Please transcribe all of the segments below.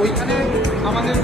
ওইখানে আমাদের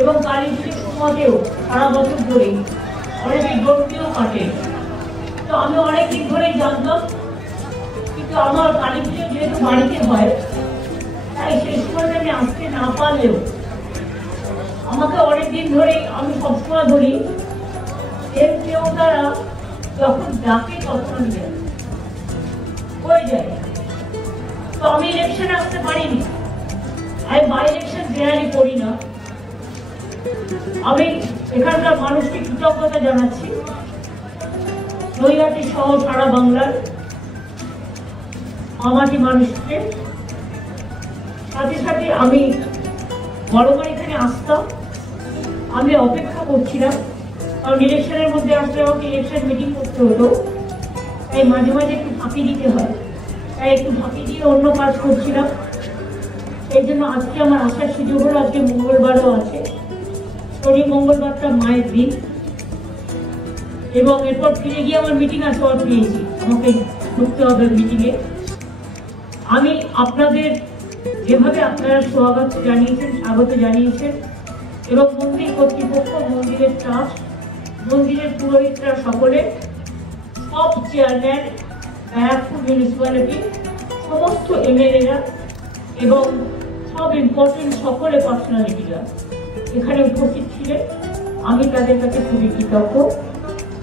এবং কালী পুজোর সময়তেও সারা বছর ধরে অনেক বিভক্তিও কাটে। তো আমি অনেকদিন ধরেই জানতাম, কিন্তু আমার কালী পুজো যেহেতু বাড়িতে হয় তাই সেই সময়টা আমি আসতে না পারলেও আমাকে অনেকদিন ধরেই আমি সবসময় বলি কেউ তারা যখন ডাকে তখন হয়ে যায়। তো আমি ইলেকশনে আসতে পারিনি, আমি বাই ইলেকশন জেনারেলি করি না। আমি এখানকার মানুষকে কৃতজ্ঞতা জানাচ্ছি, নৈহাটি সহ সারা বাংলার মামাটি মানুষকে। সাথে সাথে আমি বড়বার এখানে আসতাম, আমি অপেক্ষা করছিলাম, কারণ ইলেকশনের মধ্যে আসলে আমাকে ইলেকশন মিটিং করতে হতো, তাই মাঝে মাঝে একটু ফাঁকি দিতে হয়, তাই একটু ফাঁকি দিয়ে অন্য কাজ করছিলাম। এই জন্য আজকে আমার আসার সুযোগ হলো। আজকে মঙ্গলবারও আছে, শনি মঙ্গলবারটা মায়ের দিন, এবং এরপর ফিরে গিয়ে আমার মিটিং আছে, আর পেয়েছি আমাকে ঢুকতে হবে মিটিংয়ে। আমি আপনাদের যেভাবে আপনারা স্বাগত জানিয়েছেন এবং মন্দির কর্তৃপক্ষ, মন্দিরের ট্রাস্ট, মন্দিরের পুরোহিতরা সকলে, সব চেয়ারম্যান, ব্যারাকপুর মিউনিসিপ্যালিটি, সমস্ত এমএলএরা এবং সব ইম্পর্টেন্ট সকলে পার্সোনালিটিরা এখানে উপস্থিত ছিলেন। আমি তাদের কাছে খুবই কৃতজ্ঞ।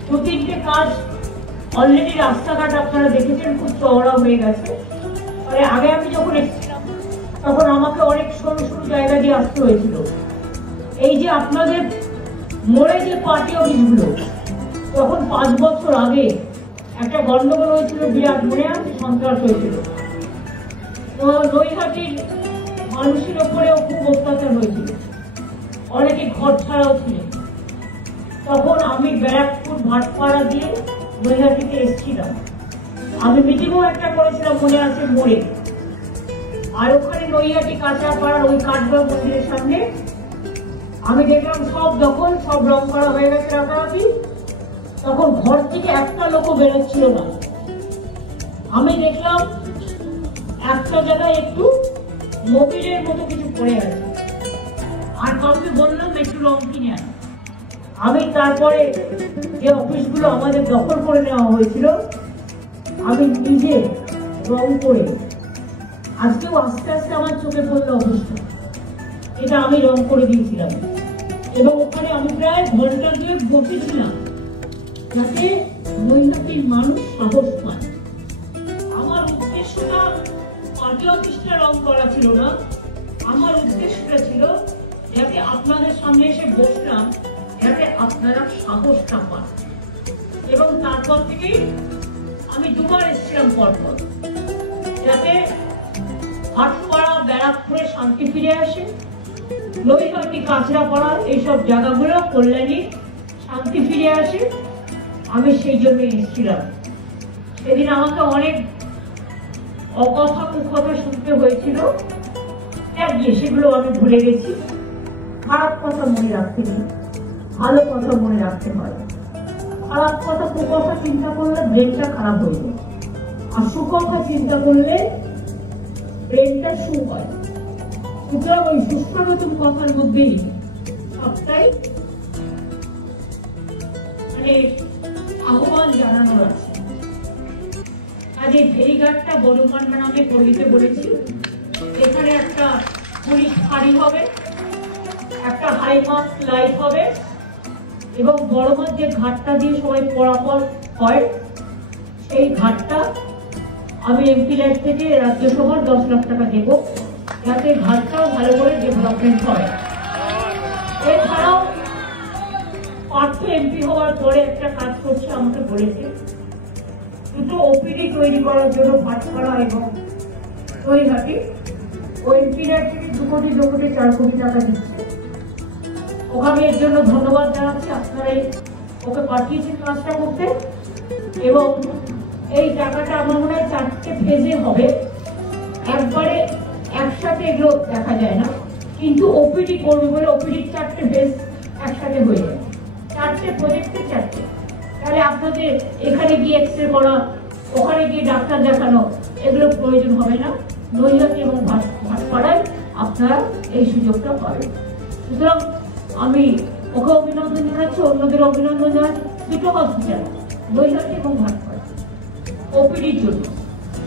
দু তিনটে কাজ অলরেডি রাস্তাঘাট আপনারা দেখেছেন খুব চওড়া হয়ে গেছে। আগে আমি যখন এসেছিলাম তখন আমাকে অনেক সরু সরু জায়গা দিয়ে আসতে হয়েছিল। এই যে আপনাদের মোড়ে যে পার্টি অফিসগুলো, তখন 5 বছর আগে একটা গন্ডগোল হয়েছিল, বিরাট মনে আছে, সন্ত্রাস হয়েছিল। তো নৈহাটির মানুষের ওপরেও খুব অত্যাচার হয়েছিল, অনেকে ঘর ছাড়াও ছিলেন। তখন আমি ব্যারাকপুর ভাটপাড়া দিয়ে নৈহাটিতে এসেছিলাম। আমি মিটিংও একটা করেছিলাম মনে আছে মোড়ে। আর ওখানে নৈহাটি কাঁচরাপাড়ার ওই কাঠগড় মন্দিরের সামনে আমি দেখলাম সব দখল, সব রং করা হয়ে গেছে রাতারাতি। তখন ঘর থেকে একটা লোকও বেরোচ্ছিল না। আমি দেখলাম একটা জায়গায় একটু মোবিলের মতো কিছু পড়ে আছে, আর কাউকে বললাম একটু রং কিনে আন। আমি তারপরে যে অফিসগুলো আমাদের দখল করে নেওয়া হয়েছিল আমি নিজে রং করে, আজকেও আস্তে আস্তে আমার চোখে পড়লো অফিসটা, এটা আমি রং করে দিয়েছিলাম। এবং ওখানে আমি প্রায় ঘন্টা 2 বসেছিলাম যাতে নৈহাটির মানুষ সাহস পায়। আমার উদ্দেশ্যটা পার্টি অফিসটা রং করা ছিল না, আমার উদ্দেশ্যটা ছিল যাতে আপনাদের সামনে এসে বসলাম যাতে আপনারা সাহসটা পান। এবং তারপর থেকেই আমি 2 বার এসেছিলাম পরপর, যাতে ভাটপাড়া ব্যারাকপুরে শান্তি ফিরে আসে, নৈহাটি কাঁচরাপাড়া এইসব জায়গাগুলো কল্যাণী শান্তি ফিরে আসে। আমি সেই জন্য এসেছিলাম। সেদিন আমাকে অনেক অকথা কুকথা শুনতে হয়েছিল, সেগুলো আমি ভুলে গেছি। খারাপ কথা মনে রাখতে নেই, ভালো কথা মনে রাখতে হয়। খারাপ কথা কুকথা চিন্তা করলে ব্রেনটা খারাপ হয়ে যায়, আর সুকথা চিন্তা করলে ব্রেনটা সু হয়। সুতরাং ওই সুস্থ কথার মধ্যেই সবটাই মানে আহ্বান জানানোর আছে। কাজে ফেরিঘাটটা বড়মান্না নামে করে দিতে বলেছি। এখানে একটা পুলিশ ফাঁড়ি হবে, একটা হাইমাস্ট লাইট হবে, এবং বড়মার যে ঘাটটা দিয়ে সবাই পরাপর হয় সেই ঘাটটা আমি এমপি লাইট থেকে রাজ্যসভার 10 লাখ টাকা দেব, যাতে ঘাটটাও ভালো করে ডেভেলপমেন্ট হয়। এছাড়াও পার্থ এমপি হওয়ার পরে একটা কাজ করছে, আমাকে বলেছে 2টো ওপিডি তৈরি করার জন্য ভাটপাড়া এবং নৈহাটি। ওই এমপি লাইট থেকে 2 কোটি 4 কোটি টাকা দিচ্ছে। ওখানে এর জন্য ধন্যবাদ জানাচ্ছি, আপনারা ওকে পাঠিয়েছেন কাজটা করতে। এবং এই টাকাটা আমার মনে হয় 4টে ফেজে হবে, একবারে একসাথে এগুলো দেখা যায় না, কিন্তু ওপিডি করবে বলে ওপিডির 4টে ফেজ একসাথে হয়ে যায়। 4টে প্রজেক্টে 4টে, তাহলে আপনাদের এখানে গিয়ে এক্সরে করা, ওখানে গিয়ে ডাক্তার দেখানো, এগুলো প্রয়োজন হবে না। নৈহাটি এবং ভাটপাড়ায় আপনারা এই সুযোগটা পাবেন। সুতরাং আমি ওকে অভিনন্দন জানাচ্ছি, অন্যদের অভিনন্দন জানাচ্ছি। 2টো হসপিটাল নৈহাটি এবং ভাটপাড়া ওপিডির জন্য,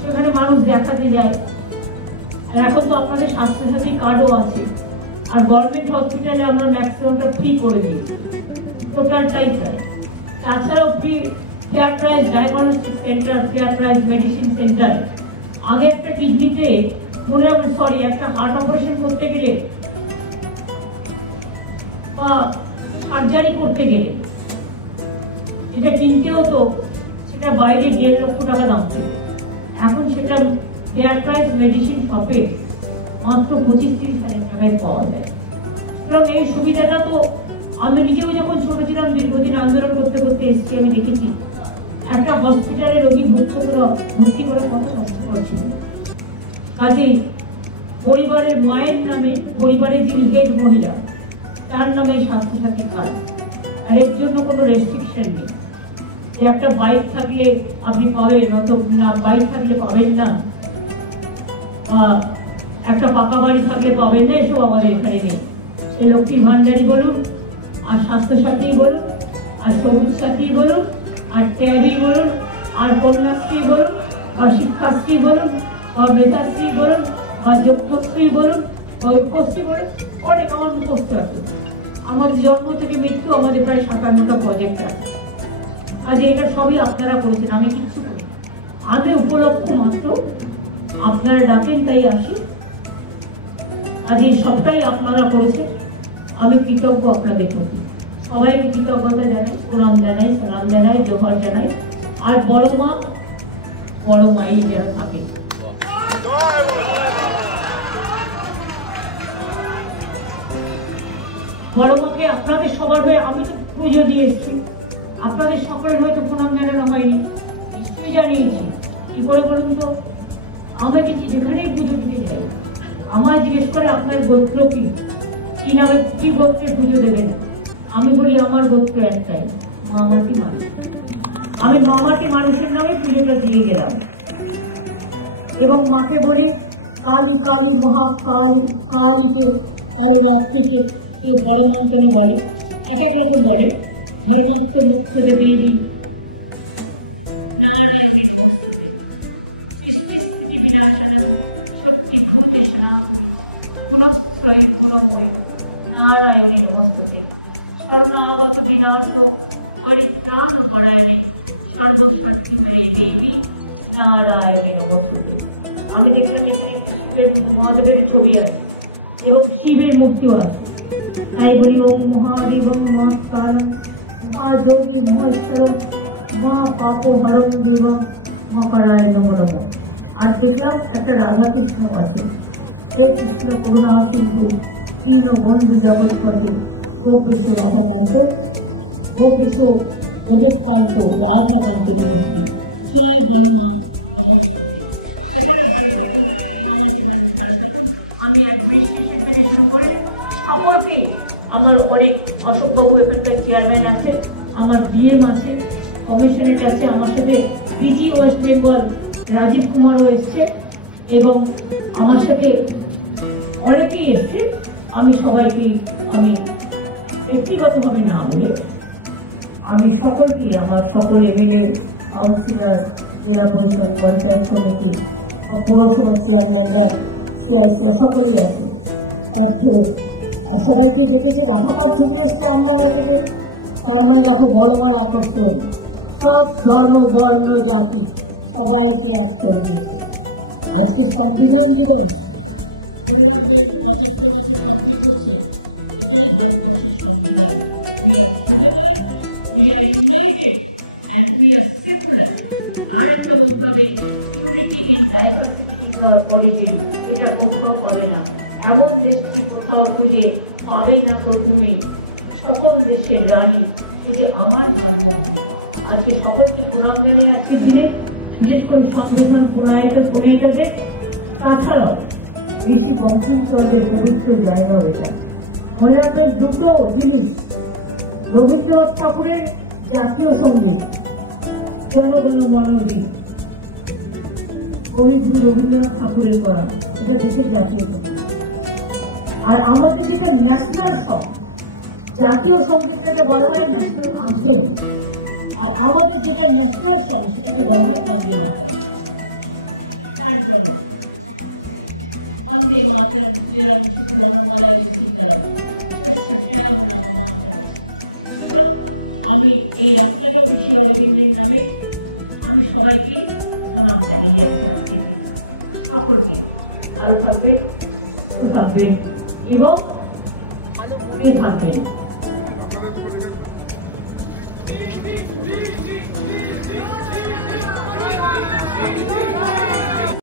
সেখানে মানুষ দেখাতে যায়। আর এখন তো আপনাদের স্বাস্থ্যসাথী কার্ডও আছে, আর গভর্নমেন্ট হসপিটালে আমরা ম্যাক্সিমামটা ফ্রি করে দিয়েছি, টোটালটাই প্রায়। তাছাড়াও free fair price diagnostic centre, fair price medicine centre. আগে একটা কিডনিতে একটা হার্ট অপারেশন করতে গেলে বা সার্জারি করতে গেলে যেটা কিনতে হতো সেটা বাইরে 1.5 লক্ষ টাকা দাম ছিল। এখন সেটা ফেয়ার প্রাইস মেডিসিন শপে মাত্র 25-30 হাজার টাকায় পাওয়া যায়। সুতরাং এই সুবিধাটা তো আমি নিজেও যখন ছোট ছিলাম, দীর্ঘদিন আন্দোলন করতে করতে এসেছি, আমি দেখেছি একটা হসপিটালে রোগী ভর্তি করে কত কষ্টকর ছিল। কাজেই পরিবারের মায়ের নামে, পরিবারের যিনি হেড মহিলা তার নামে স্বাস্থ্যসাথী কার্ড, আর এর জন্য কোনো রেস্ট্রিকশন নেই যে একটা বাইক থাকলে আপনি পাবেন, না বাইক থাকলে পাবেন না, একটা পাকা বাড়ি থাকলে পাবেন না, এসব আমাদের এখানে নেই। সে লক্ষ্মীর ভান্ডারী বলুন, আর স্বাস্থ্যসাথী বলুন, আর সবুজ সাথী বলুন, আর ট্যাবি বলুন, আর কন্যাশ্রী বলুন, বা শিক্ষাশ্রী বলুন, বা মেধাশ্রী বলুন, বা যোগশক্তি বলুন, ঐক্যশ্রী বলুন, অনেক আমার মুখস্থ আছে। আমাদের জন্ম থেকে মৃত্যু আমাদের প্রায় 57টা প্রজেক্ট আছে। আজ এটা সবই আপনারা করেছেন, আমি কিচ্ছু করি। আমি উপলক্ষ মাত্র, আপনারা ডাকেন তাই আসি। আজ এই সবটাই আপনারা করেছেন, আমি কৃতজ্ঞ আপনাদের প্রতি। সবাইকে কৃতজ্ঞতা জানাই, প্রণাম জানাই, সালাম জানাই, জোহর জানাই। আর বড় মাই যেন থাকে। বড় মাকে আপনাদের সবার হয়ে আমি তো পুজো দিয়ে এসেছি, আপনাদের সকলের হয়তো প্রণাম জানানো হয়নি, নিশ্চয়ই জানিয়েছি। কি করে বলুন তো, আমাকে যেখানেই পুজো দিতে যাই আমায় জিজ্ঞেস করে আপনার গোত্র কি নামে, কি গোত্রে পুজো দেবেন। আমি বলি আমার গোত্র একটাই, মামাটি মানুষ। আমি মামাটি মানুষের নামে পুজোটা দিয়ে গেলাম এবং মাকে বলি কালী কালী মহাকাল কালীকে থেকে বড় মন্ত্রী বলে, এক এক রকম বলে। যে মুক্ত মুক্ত দেবী নারায়ণের অবস্থে স্বর্ণাগত বিনাশ পরিত্রাণ পরায়ণে সর্বশক্তিময়ী দেবী নারায়ণের অবস্থে। আমি দেখলাম এখানে শিবের মহাদেবের ছবি আছে এবং শিবের মূর্তিও আছে। তাই বলি ওম মহাদেব মহাকালম মহাযোগী মহেশ্বর মহাপাপহরম দেব মহাকারায় নমঃ। আর দেখলাম একটা রাধাকৃষ্ণ আছে, হে কৃষ্ণ করুণা সিন্ধু দীন বন্ধু জগৎপতি গোপীশ রাধাকান্ত গোপীশ জগৎকান্ত রাধাকান্ত কি আমার অনেক অশোকবাবু এখানকার চেয়ারম্যান আছে, আমার ডিএম আছে, কমিশনারেট আছে, আমার সাথে ডিজি ওয়েস্ট বেঙ্গল রাজীব কুমারও এসছে এবং আমার সাথে অনেকেই এসছে। আমি সবাইকে আমি ব্যক্তিগতভাবে না বলে আমি সকলকে, আমার সকল এমএলএ, কাউন্সিলর, জেলা পরিষদ, পঞ্চায়েত সমিতি, পৌরসভা চেয়ারম্যানরা সকলেই আছে। সবাইকে দেখেছে রাধাকার জিজ্ঞেস আমরা দেখো বড় বড় আকর্ষণ, সব ধর্ম বর্ণ জাতি সবাইকে আসতে দিয়েছে। এটা কোথাও করে না, এমন দেশটি কোথাও খুঁজে পাবে না তুমি, সকল দেশের রানী সেটি আমার। আজকে সকলকে প্রণাম জানিয়ে আজকের দিনে বিশেষ করে সংবিধান প্রণয়িতাদের, তাছাড়াও ঋষি বঙ্কিমচন্দ্রের পবিত্র জায়গা এটা। মনে রাখবেন দুটো জিনিস, রবীন্দ্রনাথ ঠাকুরের জাতীয় সঙ্গীত জনগণ মনোরী, কবিগুরু রবীন্দ্রনাথ ঠাকুরের করা, এটা দেশের জাতীয় সঙ্গীত। আর আমাদের যেটা ন্যাশনাল সং, জাতীয় সঙ্গীতটাকে বলা হয় ন্যাশনাল আন্তর, আমাদের যেটা ন্যাশনাল সং সেটাকে বলা হয় বন্দে মাতরম। থাকবে এবং ভালো মনে থাকবেন।